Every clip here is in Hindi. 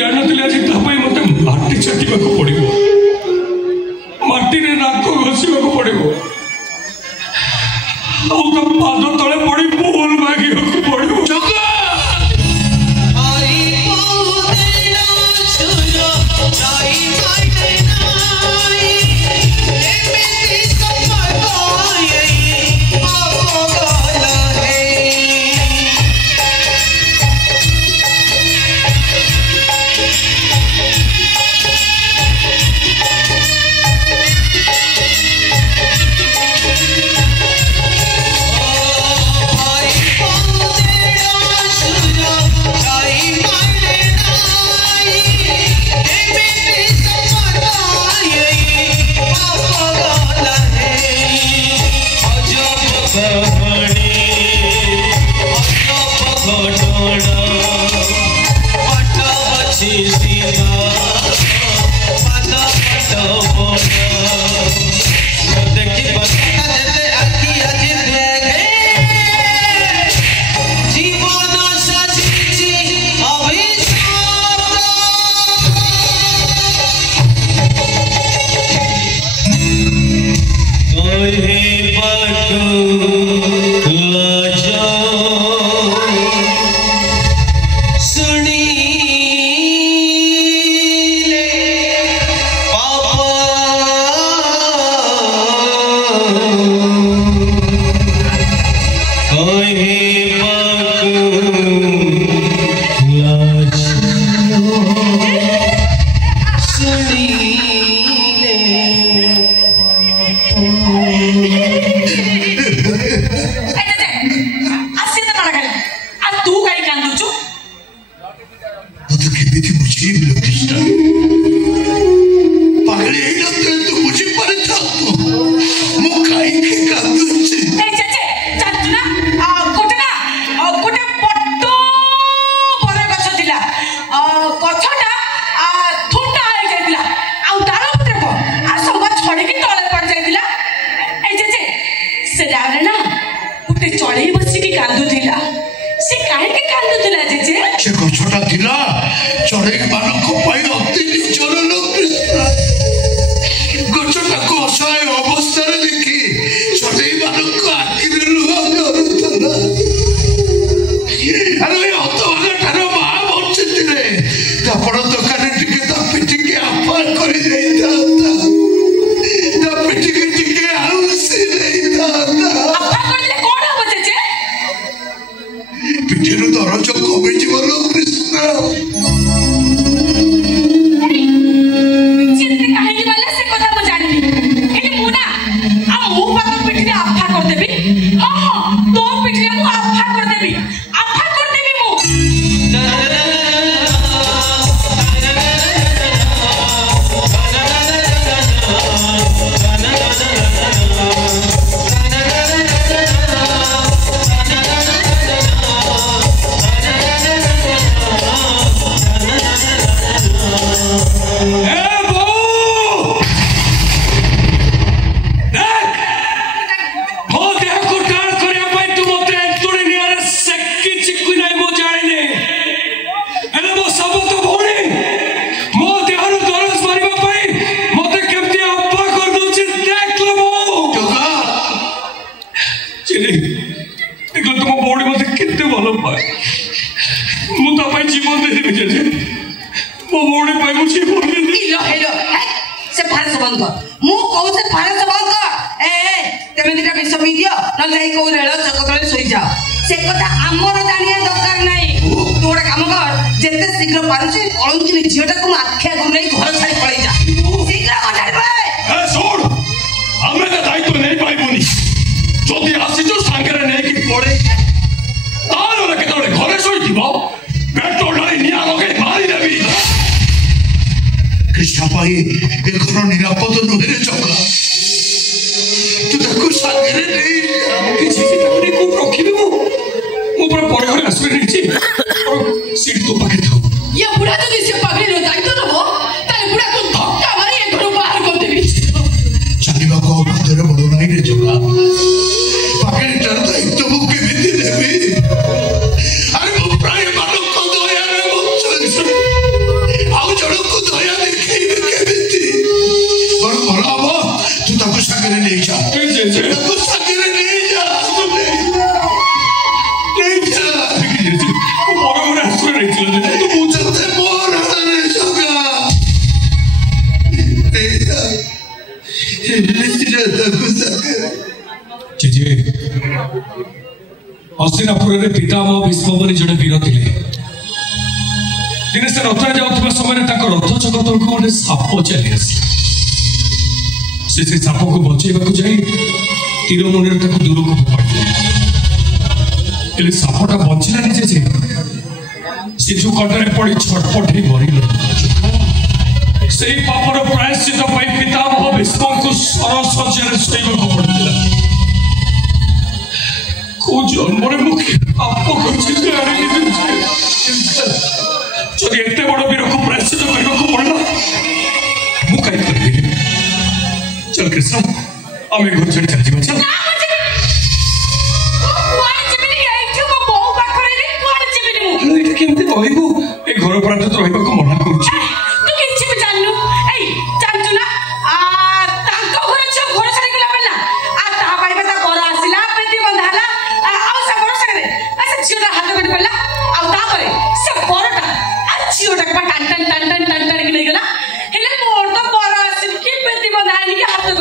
ଜାଣିନଥିଲି ଆଜି ତା ପାଇଁ ମତେ ମାଟି ଛାଟିବାକୁ ପଡିବ, ମାଟିରେ ନାକ ଘଷିବାକୁ ପଡିବ, ଆଉ ତା ପାଦ ତଳେ ପଡି ଭୁଲ ମାଗିବାକୁ ପଡିବ। सागरे नहीं जा तो सागरे नहीं जा नहीं जा मोर मोर आश्रय रही तो मुझे मोर हने जोगा नहीं जा तो सागरे जेजे हस्तिनापुर पितामह भीष्म जड़े वीर थे दिने से रथ जाऊा समय रथ चक तक गोटे साप चली आसला से साप को बचेगा जाई तीर मुंडे दूर को फोपाड़ी सापटा बचिलानी जे से जो कटरे पड़ी छटपट मरल से पापर प्रायश्चित पितामह भीष्म को सरसज्जा शोक पड़ा को जन्म मुख्य पाप जदि एत बड़ वीर को प्रायश्चित करने को पड़ला मुझे कहीं चल कृष्ण आम घर छाड़ी चल चल केमती कहबू ए घर प्रांत रहा मना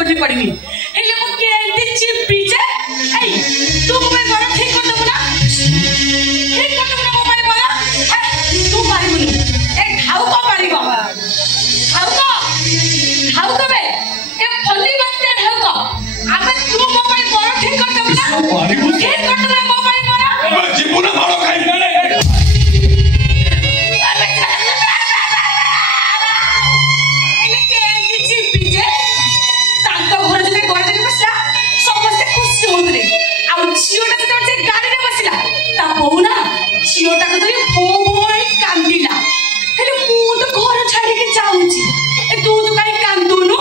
कर पड़नी हेले मु केंती चिपी जे ए तू मोबाइल बड़ा ठीक कर दबो ना ठीक कर दबो ना मोबाइल बड़ा तू पारिबुनी ए खाऊ को पारिबो खाऊ को बे ए फली बत्ते खाऊ को आबे तू मोबाइल बड़ा ठीक कर दबो ना पारिबु ठीक कर दबो ना मोबाइल बड़ा जीवना मारो खाई ना झीटा को धरी फो फो कांदिला हेले मु तो घर छाड़ी के जाऊची ए तू तो काई कांदुनु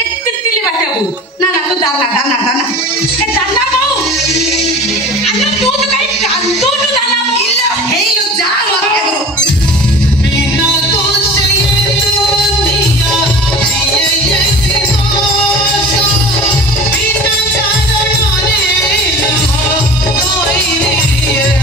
ए तितिली बाटे बु ना ना तो दाना दाना दाना ए दाना बाऊ अरे तू तो काई कांदुनु दाना इला हेलो जा मत करो बिना तो से ये दुनिया जिए ये सोचा बिना जानो ने कोई नहीं है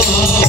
Bye.